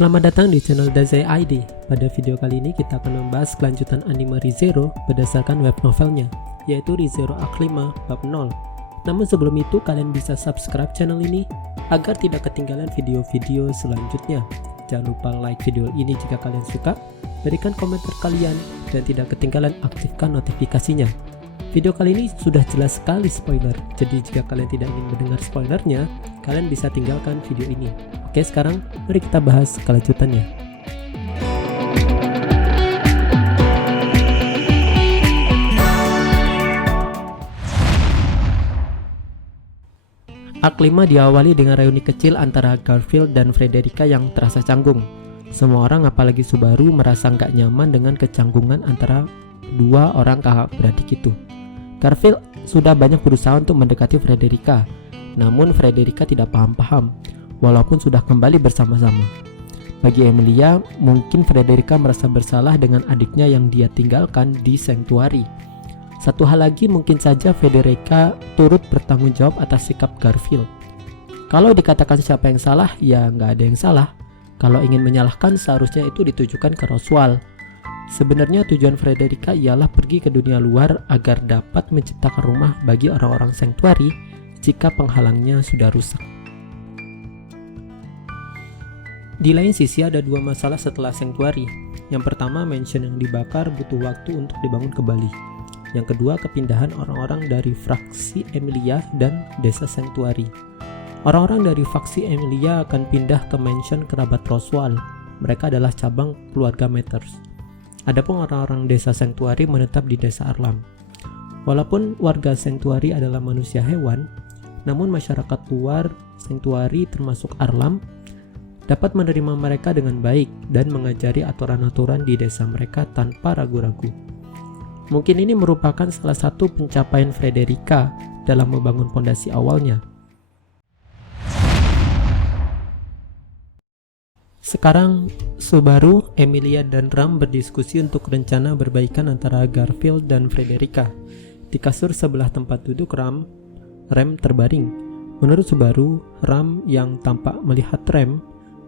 Selamat datang di channel Dazai ID. Pada video kali ini kita akan membahas kelanjutan anime ReZero berdasarkan web novelnya, yaitu ReZero Arc 5 Bab 0. Namun sebelum itu kalian bisa subscribe channel ini agar tidak ketinggalan video-video selanjutnya. Jangan lupa like video ini jika kalian suka, berikan komentar kalian, dan tidak ketinggalan aktifkan notifikasinya. Video kali ini sudah jelas sekali spoiler, jadi jika kalian tidak ingin mendengar spoilernya, kalian bisa tinggalkan video ini. Oke, sekarang mari kita bahas kelanjutannya. Arc 5 diawali dengan reuni kecil antara Garfield dan Frederica yang terasa canggung. Semua orang, apalagi Subaru, merasa nggak nyaman dengan kecanggungan antara dua orang kakak beradik itu. Garfield sudah banyak berusaha untuk mendekati Frederica, namun Frederica tidak paham-paham, walaupun sudah kembali bersama-sama. Bagi Emilia, mungkin Frederica merasa bersalah dengan adiknya yang dia tinggalkan di Sanctuary. Satu hal lagi, mungkin saja Frederica turut bertanggung jawab atas sikap Garfield. Kalau dikatakan siapa yang salah, ya nggak ada yang salah. Kalau ingin menyalahkan, seharusnya itu ditujukan ke Roswell. Sebenarnya tujuan Frederica ialah pergi ke dunia luar agar dapat menciptakan rumah bagi orang-orang Sanctuary jika penghalangnya sudah rusak. Di lain sisi ada dua masalah setelah Sanctuary. Yang pertama, mansion yang dibakar butuh waktu untuk dibangun kembali. Yang kedua, kepindahan orang-orang dari fraksi Emilia dan desa Sanctuary. Orang-orang dari faksi Emilia akan pindah ke mansion kerabat Roswell. Mereka adalah cabang keluarga Matters. Adapun orang-orang desa Sanctuary menetap di desa Arlam. Walaupun warga Sanctuary adalah manusia hewan, namun masyarakat luar Sanctuary termasuk Arlam dapat menerima mereka dengan baik dan mengajari aturan-aturan di desa mereka tanpa ragu-ragu. Mungkin ini merupakan salah satu pencapaian Frederica dalam membangun fondasi awalnya. Sekarang, Subaru, Emilia, dan Ram berdiskusi untuk rencana berbaikan antara Garfield dan Frederica. Di kasur sebelah tempat duduk Rem terbaring. Menurut Subaru, Ram yang tampak melihat Rem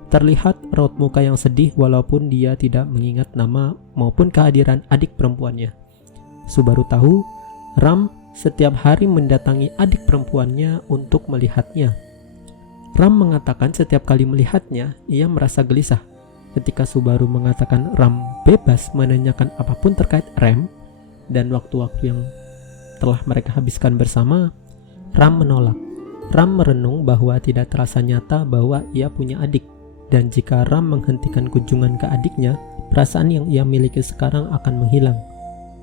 terlihat raut muka yang sedih walaupun dia tidak mengingat nama maupun kehadiran adik perempuannya. Subaru tahu Ram setiap hari mendatangi adik perempuannya untuk melihatnya. Ram mengatakan setiap kali melihatnya, ia merasa gelisah. Ketika Subaru mengatakan Ram bebas menanyakan apapun terkait Rem dan waktu-waktu yang telah mereka habiskan bersama, Ram menolak. Ram merenung bahwa tidak terasa nyata bahwa ia punya adik. Dan jika Ram menghentikan kunjungan ke adiknya, perasaan yang ia miliki sekarang akan menghilang.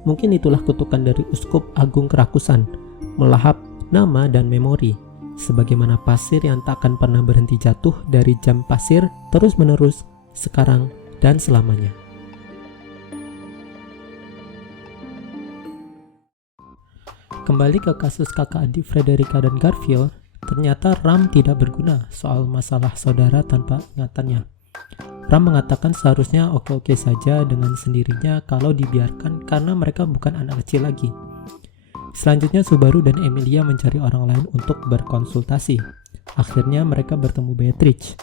Mungkin itulah kutukan dari Uskup Agung Kerakusan, melahap nama dan memori, sebagaimana pasir yang tak akan pernah berhenti jatuh dari jam pasir terus-menerus, sekarang dan selamanya. Kembali ke kasus kakak adik Frederica dan Garfield, ternyata Ram tidak berguna soal masalah saudara tanpa ingatannya. Ram mengatakan seharusnya oke-oke saja dengan sendirinya kalau dibiarkan karena mereka bukan anak kecil lagi. Selanjutnya Subaru dan Emilia mencari orang lain untuk berkonsultasi. Akhirnya mereka bertemu Beatrice.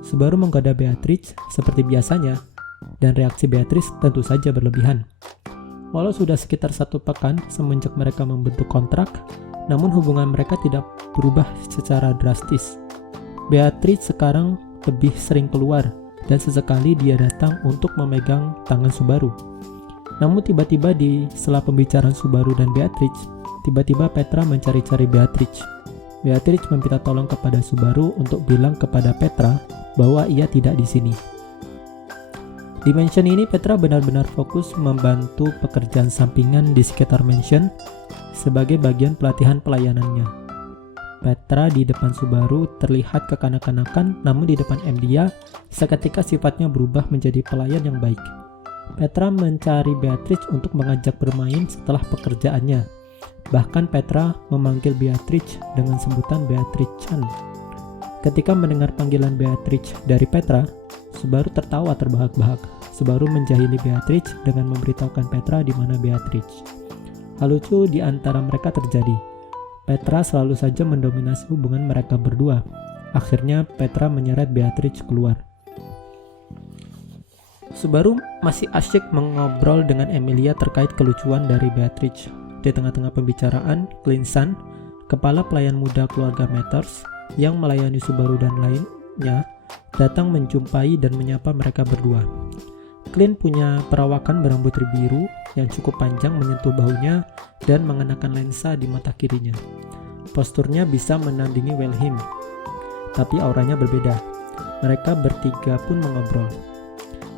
Subaru menggoda Beatrice seperti biasanya, dan reaksi Beatrice tentu saja berlebihan. Walau sudah sekitar 1 pekan semenjak mereka membentuk kontrak, namun hubungan mereka tidak berubah secara drastis. Beatrice sekarang lebih sering keluar, dan sesekali dia datang untuk memegang tangan Subaru. Namun tiba-tiba di sela pembicaraan Subaru dan Beatrice, tiba-tiba Petra mencari-cari Beatrice. Beatrice meminta tolong kepada Subaru untuk bilang kepada Petra bahwa ia tidak di sini. Di mansion ini Petra benar-benar fokus membantu pekerjaan sampingan di sekitar mansion sebagai bagian pelatihan pelayanannya. Petra di depan Subaru terlihat kekanak-kanakan, namun di depan Emilia seketika sifatnya berubah menjadi pelayan yang baik. Petra mencari Beatrice untuk mengajak bermain setelah pekerjaannya. Bahkan Petra memanggil Beatrice dengan sebutan Beatrice Chan. Ketika mendengar panggilan Beatrice dari Petra, Subaru tertawa terbahak-bahak. Subaru menjahili Beatrice dengan memberitahukan Petra di mana Beatrice. Hal lucu di antara mereka terjadi. Petra selalu saja mendominasi hubungan mereka berdua. Akhirnya Petra menyeret Beatrice keluar. Subaru masih asyik mengobrol dengan Emilia terkait kelucuan dari Beatrice. Di tengah-tengah pembicaraan, Clint Sun, kepala pelayan muda keluarga Matters yang melayani Subaru dan lainnya, datang menjumpai dan menyapa mereka berdua. Clint punya perawakan berambut biru yang cukup panjang menyentuh bahunya dan mengenakan lensa di mata kirinya. Posturnya bisa menandingi Wilhelm, tapi auranya berbeda. Mereka bertiga pun mengobrol.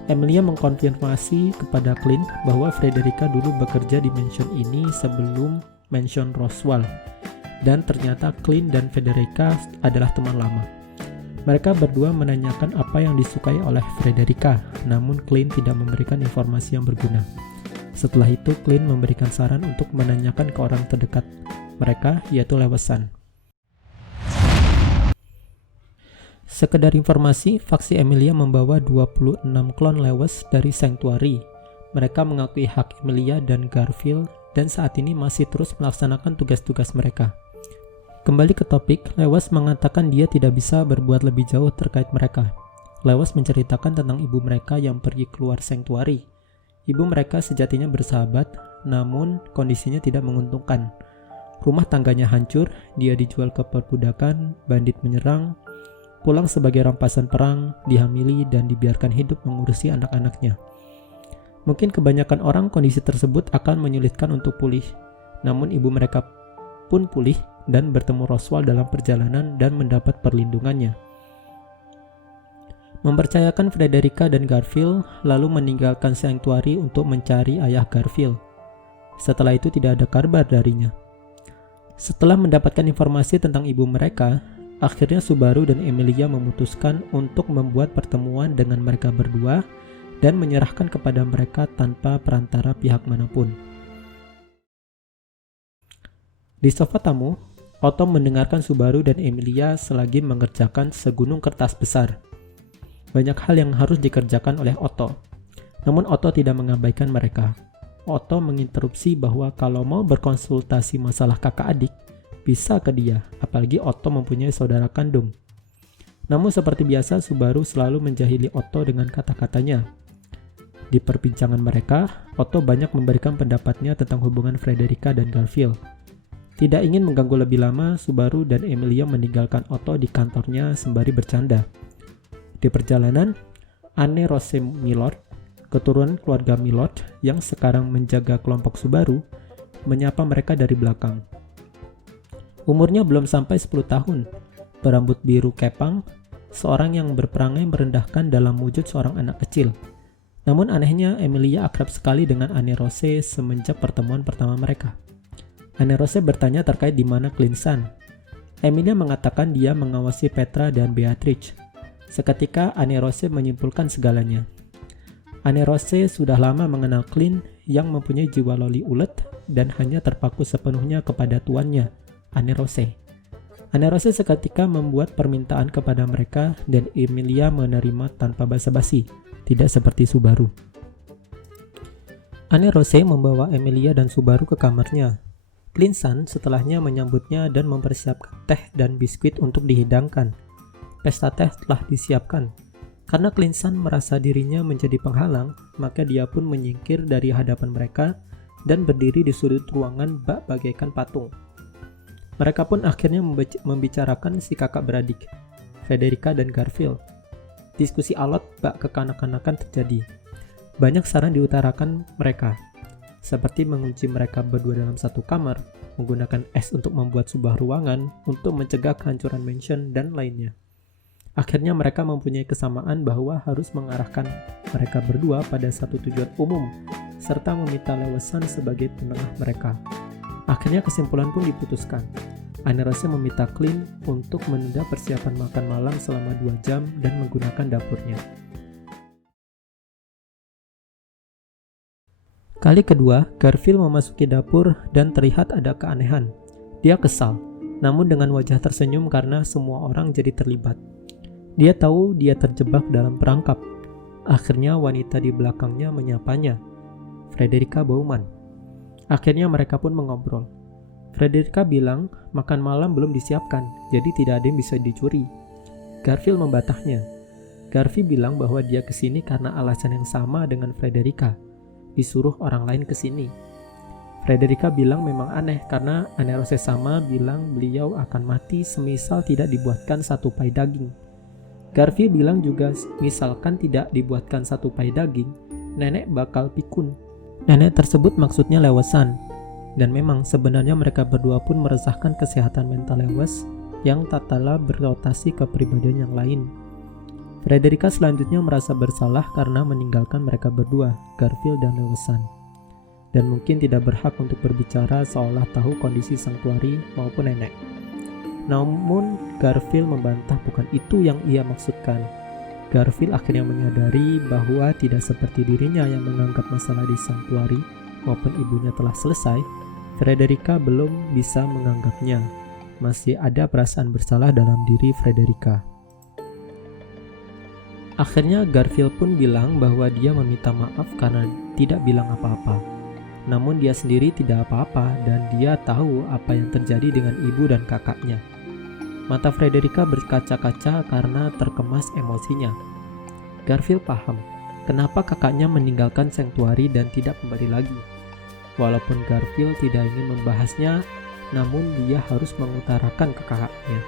Emilia mengkonfirmasi kepada Clint bahwa Frederica dulu bekerja di mansion ini sebelum mansion Roswell, dan ternyata Clint dan Frederica adalah teman lama. Mereka berdua menanyakan apa yang disukai oleh Frederica, namun Clint tidak memberikan informasi yang berguna. Setelah itu, Clint memberikan saran untuk menanyakan ke orang terdekat mereka, yaitu Leveson. Sekedar informasi, faksi Emilia membawa 26 klon Lewes dari Sanctuary. Mereka mengakui hak Emilia dan Garfield dan saat ini masih terus melaksanakan tugas-tugas mereka. Kembali ke topik, Lewes mengatakan dia tidak bisa berbuat lebih jauh terkait mereka. Lewes menceritakan tentang ibu mereka yang pergi keluar Sanctuary. Ibu mereka sejatinya bersahabat, namun kondisinya tidak menguntungkan. Rumah tangganya hancur, dia dijual ke perbudakan, bandit menyerang, pulang sebagai rampasan perang, dihamili, dan dibiarkan hidup mengurusi anak-anaknya. Mungkin kebanyakan orang kondisi tersebut akan menyulitkan untuk pulih, namun ibu mereka pun pulih dan bertemu Roswell dalam perjalanan dan mendapat perlindungannya. Mempercayakan Frederica dan Garfield, lalu meninggalkan Sanctuary untuk mencari ayah Garfield. Setelah itu tidak ada kabar darinya. Setelah mendapatkan informasi tentang ibu mereka, akhirnya Subaru dan Emilia memutuskan untuk membuat pertemuan dengan mereka berdua dan menyerahkan kepada mereka tanpa perantara pihak manapun. Di sofa tamu, Otto mendengarkan Subaru dan Emilia selagi mengerjakan segunung kertas besar. Banyak hal yang harus dikerjakan oleh Otto, namun Otto tidak mengabaikan mereka. Otto menginterupsi bahwa kalau mau berkonsultasi masalah kakak adik, bisa ke dia, apalagi Otto mempunyai saudara kandung. Namun seperti biasa, Subaru selalu menjahili Otto dengan kata-katanya. Di perbincangan mereka, Otto banyak memberikan pendapatnya tentang hubungan Frederica dan Garfield. Tidak ingin mengganggu lebih lama, Subaru dan Emilia meninggalkan Otto di kantornya sembari bercanda. Di perjalanan, Anne Rose Millard, keturunan keluarga Millard yang sekarang menjaga kelompok Subaru, menyapa mereka dari belakang. Umurnya belum sampai 10 tahun, berambut biru kepang, seorang yang berperangai merendahkan dalam wujud seorang anak kecil. Namun anehnya, Emilia akrab sekali dengan Anne Rose semenjak pertemuan pertama mereka. Anne Rose bertanya terkait di mana Clint Sun. Emilia mengatakan dia mengawasi Petra dan Beatrice. Seketika Anne Rose menyimpulkan segalanya. Anne Rose sudah lama mengenal Clint yang mempunyai jiwa loli ulet dan hanya terpaku sepenuhnya kepada tuannya, Anne Rose. Anne Rose seketika membuat permintaan kepada mereka dan Emilia menerima tanpa basa-basi, tidak seperti Subaru. Anne Rose membawa Emilia dan Subaru ke kamarnya. Clint Sun setelahnya menyambutnya dan mempersiapkan teh dan biskuit untuk dihidangkan. Pesta teh telah disiapkan. Karena Clint Sun merasa dirinya menjadi penghalang, maka dia pun menyingkir dari hadapan mereka dan berdiri di sudut ruangan bak bagaikan patung. Mereka pun akhirnya membicarakan si kakak beradik, Frederica dan Garfield. Diskusi alot bak kekanak-kanakan terjadi. Banyak saran diutarakan mereka, seperti mengunci mereka berdua dalam satu kamar, menggunakan es untuk membuat sebuah ruangan untuk mencegah kehancuran mansion, dan lainnya. Akhirnya mereka mempunyai kesamaan bahwa harus mengarahkan mereka berdua pada satu tujuan umum, serta meminta Leveson sebagai penengah mereka. Akhirnya kesimpulan pun diputuskan. Anne Rose meminta Clint untuk menunda persiapan makan malam selama 2 jam dan menggunakan dapurnya. Kali kedua, Garfield memasuki dapur dan terlihat ada keanehan. Dia kesal, namun dengan wajah tersenyum karena semua orang jadi terlibat. Dia tahu dia terjebak dalam perangkap. Akhirnya wanita di belakangnya menyapanya, Frederica Bowman. Akhirnya mereka pun mengobrol. Frederica bilang makan malam belum disiapkan, jadi tidak ada yang bisa dicuri. Garfield membantahnya. Garfi bilang bahwa dia kesini karena alasan yang sama dengan Frederica, disuruh orang lain kesini. Frederica bilang memang aneh karena Anerose sama bilang beliau akan mati semisal tidak dibuatkan satu pai daging. Garfi bilang juga misalkan tidak dibuatkan satu pai daging, nenek bakal pikun. Nenek tersebut maksudnya Lewesan, dan memang sebenarnya mereka berdua pun meresahkan kesehatan mental Lewes yang tak kalah berotasi ke kepribadian yang lain. Frederica selanjutnya merasa bersalah karena meninggalkan mereka berdua, Garfield dan Lewesan, dan mungkin tidak berhak untuk berbicara seolah tahu kondisi Sanctuary maupun nenek. Namun Garfield membantah bukan itu yang ia maksudkan. Garfield akhirnya menyadari bahwa tidak seperti dirinya yang menganggap masalah di Sanctuary maupun ibunya telah selesai, Frederica belum bisa menganggapnya. Masih ada perasaan bersalah dalam diri Frederica. Akhirnya Garfield pun bilang bahwa dia meminta maaf karena tidak bilang apa-apa. Namun dia sendiri tidak apa-apa dan dia tahu apa yang terjadi dengan ibu dan kakaknya. Mata Frederica berkaca-kaca karena terkemas emosinya. Garfield paham kenapa kakaknya meninggalkan Sanctuary dan tidak kembali lagi. Walaupun Garfield tidak ingin membahasnya, namun dia harus mengutarakan ke kakaknya.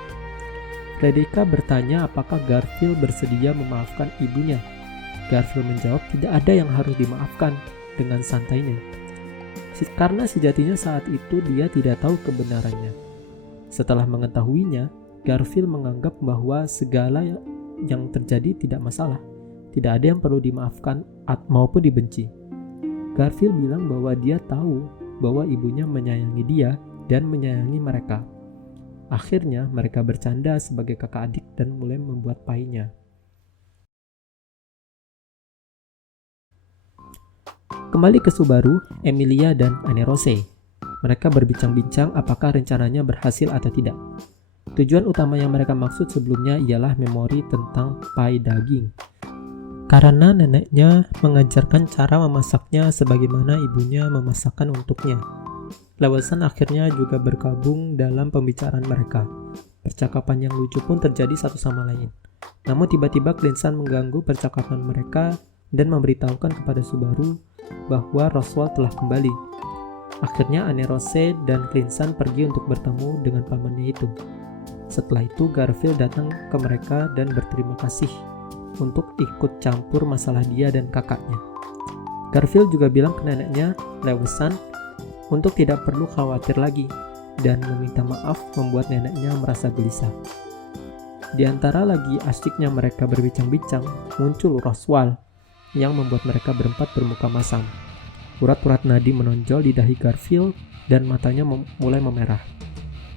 Frederica bertanya apakah Garfield bersedia memaafkan ibunya. Garfield menjawab tidak ada yang harus dimaafkan dengan santainya. Karena sejatinya saat itu dia tidak tahu kebenarannya. Setelah mengetahuinya, Garfield menganggap bahwa segala yang terjadi tidak masalah. Tidak ada yang perlu dimaafkan maupun dibenci. Garfield bilang bahwa dia tahu bahwa ibunya menyayangi dia dan menyayangi mereka. Akhirnya mereka bercanda sebagai kakak adik dan mulai membuat painya. Kembali ke Subaru, Emilia dan Anerose. Mereka berbincang-bincang apakah rencananya berhasil atau tidak. Tujuan utama yang mereka maksud sebelumnya ialah memori tentang pai daging. Karena neneknya mengajarkan cara memasaknya sebagaimana ibunya memasakkan untuknya. Lewesan akhirnya juga bergabung dalam pembicaraan mereka. Percakapan yang lucu pun terjadi satu sama lain. Namun tiba-tiba Clinsan mengganggu percakapan mereka dan memberitahukan kepada Subaru bahwa Roswell telah kembali. Akhirnya Anerose dan Clinsan pergi untuk bertemu dengan pamannya itu. Setelah itu Garfield datang ke mereka dan berterima kasih untuk ikut campur masalah dia dan kakaknya. Garfield juga bilang ke neneknya, Lewesan, untuk tidak perlu khawatir lagi dan meminta maaf membuat neneknya merasa gelisah. Di antara lagi asyiknya mereka berbincang-bincang, muncul Roswell yang membuat mereka berempat bermuka masam. Urat-urat nadi menonjol di dahi Garfield dan matanya mulai memerah.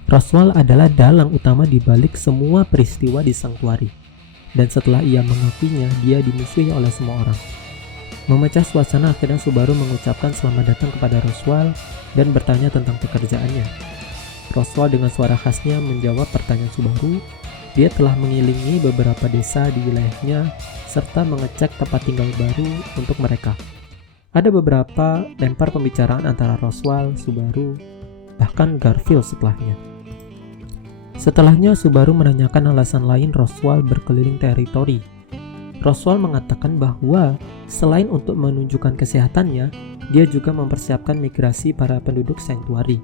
Roswell adalah dalang utama di balik semua peristiwa di Sanctuary, dan setelah ia mengakuinya, dia dimusuhi oleh semua orang. Memecah suasana, akhirnya Subaru mengucapkan selamat datang kepada Roswell dan bertanya tentang pekerjaannya. Roswell dengan suara khasnya menjawab pertanyaan Subaru. Dia telah mengilingi beberapa desa di wilayahnya serta mengecek tempat tinggal baru untuk mereka. Ada beberapa lempar pembicaraan antara Roswell, Subaru, bahkan Garfield setelahnya. Setelahnya Subaru menanyakan alasan lain Roswell berkeliling teritori. Roswell mengatakan bahwa selain untuk menunjukkan kesehatannya, dia juga mempersiapkan migrasi para penduduk Sanctuary.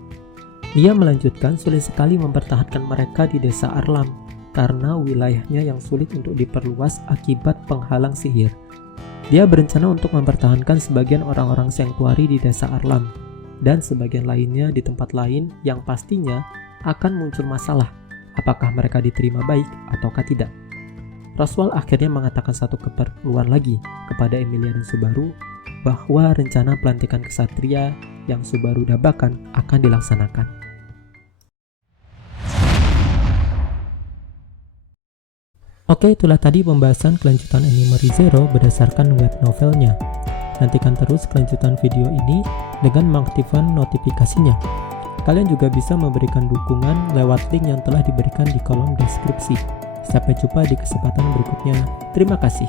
Dia melanjutkan sulit sekali mempertahankan mereka di desa Arlam karena wilayahnya yang sulit untuk diperluas akibat penghalang sihir. Dia berencana untuk mempertahankan sebagian orang-orang Sanctuary di desa Arlam dan sebagian lainnya di tempat lain yang pastinya akan muncul masalah apakah mereka diterima baik ataukah tidak. Roswell akhirnya mengatakan satu keperluan lagi kepada Emilia dan Subaru bahwa rencana pelantikan kesatria yang Subaru dabakan akan dilaksanakan. Oke, itulah tadi pembahasan kelanjutan anime ReZero berdasarkan web novelnya. Nantikan terus kelanjutan video ini dengan mengaktifkan notifikasinya. Kalian juga bisa memberikan dukungan lewat link yang telah diberikan di kolom deskripsi. Sampai jumpa di kesempatan berikutnya. Terima kasih.